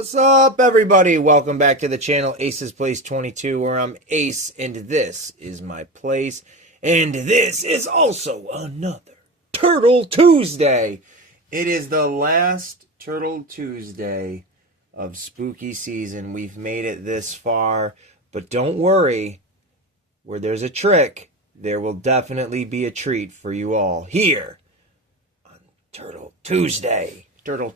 What's up, everybody? Welcome back to the channel, Ace's Place 22, where I'm Ace, and this is my place. And this is also another Turtle Tuesday. It is the last Turtle Tuesday of spooky season. We've made it this far, but don't worry. Where there's a trick, there will definitely be a treat for you all here on Turtle Tuesday. Turtle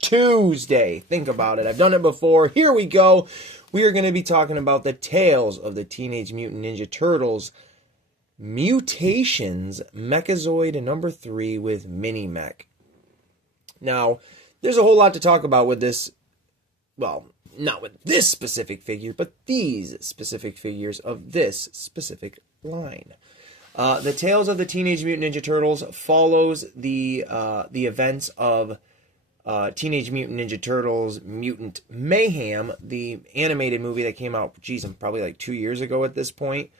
Tuesday. Think about it. I've done it before. Here we go. We are going to be talking about the tales of the Teenage Mutant Ninja Turtles Mutations Mechazoid number 3 with Mini Mech. Now, there's a whole lot to talk about with this. Well, not with this specific figure, but these specific figures of this specific line. The Tales of the Teenage Mutant Ninja Turtles follows the events of Teenage Mutant Ninja Turtles Mutant Mayhem, the animated movie that came out, probably like 2 years ago at this point.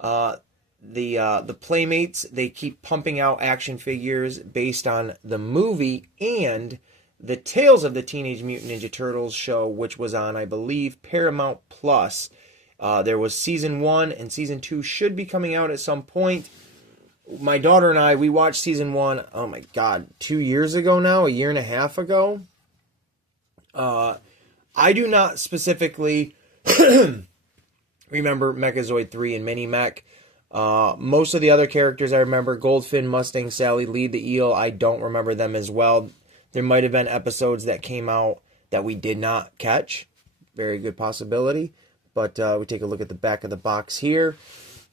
The Playmates, they keep pumping out action figures based on the movie and the Tales of the Teenage Mutant Ninja Turtles show, which was on, I believe, Paramount Plus. There was Season 1 and Season 2 should be coming out at some point. My daughter and I, we watched Season 1, oh my god, 2 years ago now, a year and a half ago. I do not specifically remember Mechazoid 3 and Mini Mech. Most of the other characters I remember, Goldfin, Mustang Sally, Lead the Eel, I don't remember them as well. There might have been episodes that came out that we did not catch. Very good possibility. But we take a look at the back of the box here.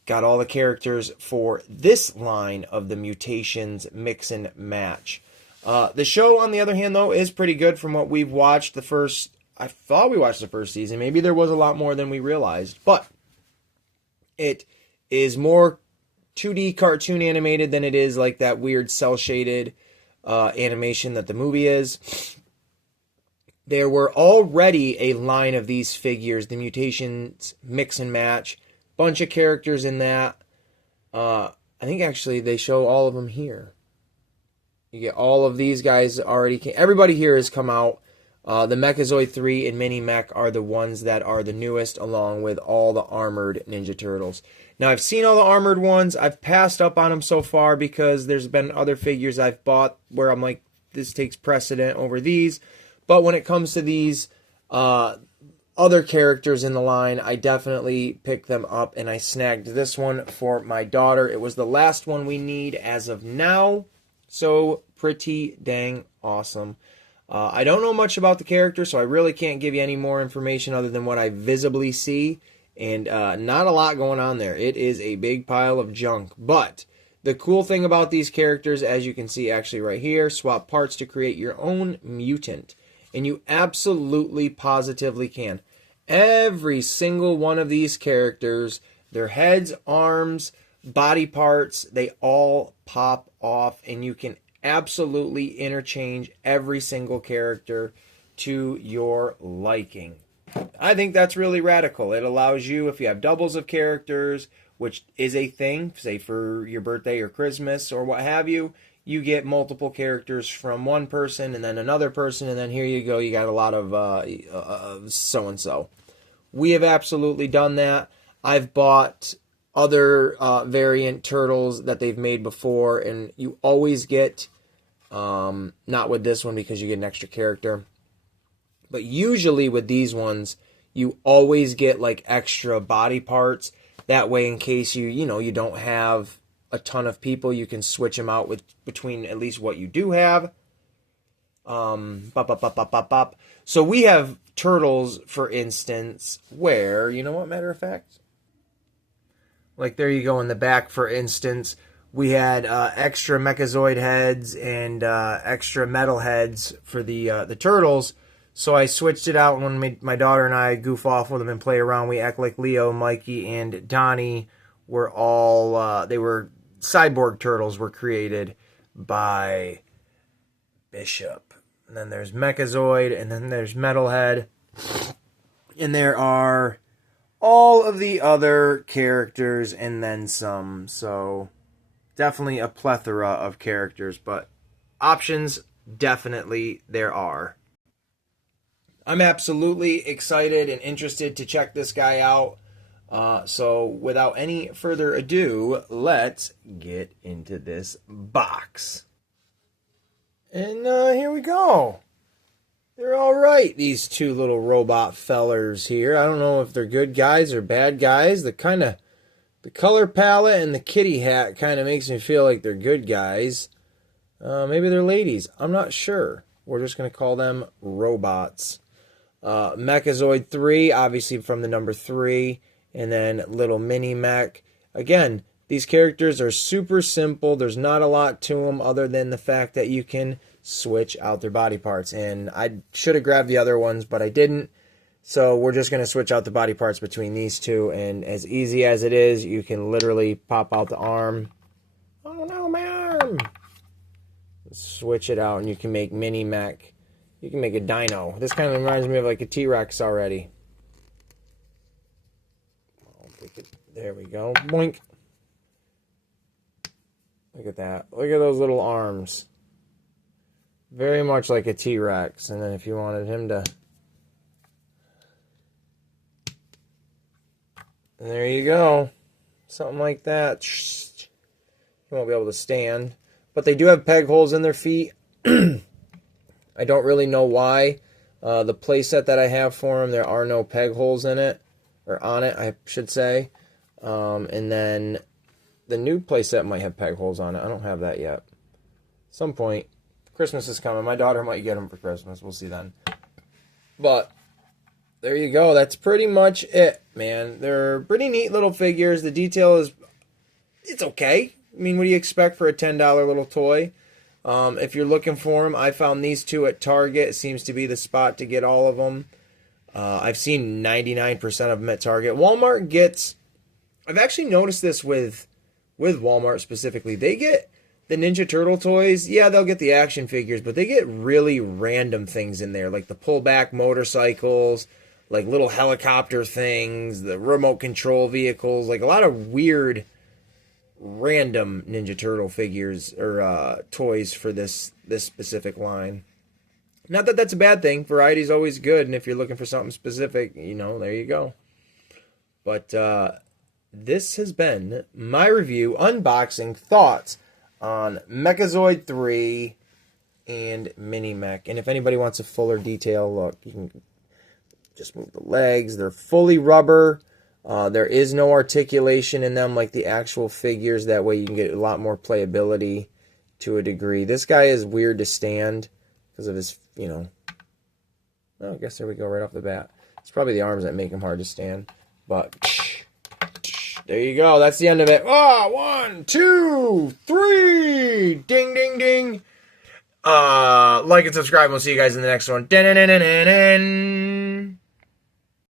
Got all the characters for this line of the Mutations Mix and Match. The show, on the other hand, though, is pretty good from what we've watched. I thought we watched the first season. Maybe there was a lot more than we realized. But it is more 2D cartoon animated than it is like that weird cel-shaded animation that the movie is. There were already a line of these figures, the Mutations Mix and Match. Bunch of characters in that. I think actually they show all of them here. You get all of these guys already. Everybody here has come out. The Mechazoid 3 and Mini Mech are the ones that are the newest, along with all the armored Ninja Turtles. Now, I've seen all the armored ones. I've passed up on them so far because there's been other figures I've bought where I'm like, this takes precedent over these. But when it comes to these other characters in the line, I definitely picked them up, and I snagged this one for my daughter. It was the last one we need as of now, so pretty dang awesome. I don't know much about the character, so I really can't give you any more information other than what I visibly see, and not a lot going on there. It is a big pile of junk, but the cool thing about these characters, as you can see actually right here, swap parts to create your own mutant. And you absolutely, positively can. Every single one of these characters, their heads, arms, body parts, they all pop off. And you can absolutely interchange every single character to your liking. I think that's really radical. It allows you, if you have doubles of characters, which is a thing, say for your birthday or Christmas or what have you, you get multiple characters from one person and then another person, and then here you go, you got a lot of so-and-so. We have absolutely done that. I've bought other variant turtles that they've made before, and you always get, not with this one because you get an extra character, but usually with these ones, you always get like extra body parts. That way, in case you don't have a ton of people, you can switch them out between at least what you do have. So we have turtles, for instance, where, you know what, matter of fact? Like there you go in the back, for instance, we had extra Mechazoid heads and extra metal heads for the turtles. So I switched it out when my daughter and I goof off with them and play around. We act like Leo, Mikey, and Donnie were all, they were cyborg turtles were created by Bishop. And then there's Mechazoid, and then there's Metalhead. And there are all of the other characters and then some. So definitely a plethora of characters, but options definitely there are. I'm absolutely excited and interested to check this guy out. So without any further ado, let's get into this box. And here we go. They're all right, these two little robot fellers here. I don't know if they're good guys or bad guys. The color palette and the kitty hat kind of makes me feel like they're good guys. Maybe they're ladies. I'm not sure. We're just going to call them robots. Mechazoid 3, obviously from the number 3. And then little mini Mech. Again, these characters are super simple. There's not a lot to them other than the fact that you can switch out their body parts. And I should have grabbed the other ones, but I didn't. So we're just going to switch out the body parts between these two. And as easy as it is, you can literally pop out the arm. Oh no, my arm! Switch it out and you can make mini Mech. You can make a dino. This kind of reminds me of like a T-Rex already. There we go. Boink. Look at that. Look at those little arms. Very much like a T-Rex. And then if you wanted him to... And there you go. Something like that. You won't be able to stand. But they do have peg holes in their feet. I don't really know why. The playset that I have for them, there are no peg holes in it. Or on it, I should say. And then the new playset might have peg holes on it. I don't have that yet. Some point. Christmas is coming. My daughter might get them for Christmas. We'll see then. But there you go. That's pretty much it, man. They're pretty neat little figures. The detail is, it's okay. I mean, what do you expect for a $10 little toy? If you're looking for them, I found these two at Target. It seems to be the spot to get all of them. I've seen 99% of them at Target. Walmart gets... I've actually noticed this with Walmart specifically. They get the Ninja Turtle toys. Yeah, they'll get the action figures, but they get really random things in there, like the pullback motorcycles, like little helicopter things, the remote control vehicles, like a lot of weird, random Ninja Turtle figures or toys for this specific line. Not that that's a bad thing. Variety is always good, and if you're looking for something specific, you know, there you go. But this has been my review, unboxing, thoughts on Mechazoid 3 and Mini Mech. And if anybody wants a fuller detail look, you can just move the legs. They're fully rubber. There is no articulation in them like the actual figures. That way you can get a lot more playability to a degree. This guy is weird to stand because of his, you know... Oh, I guess there we go right off the bat. It's probably the arms that make him hard to stand. But... there you go. That's the end of it. Ah, 1, 2, 3. Ding, ding, ding. Like and subscribe. We'll see you guys in the next one.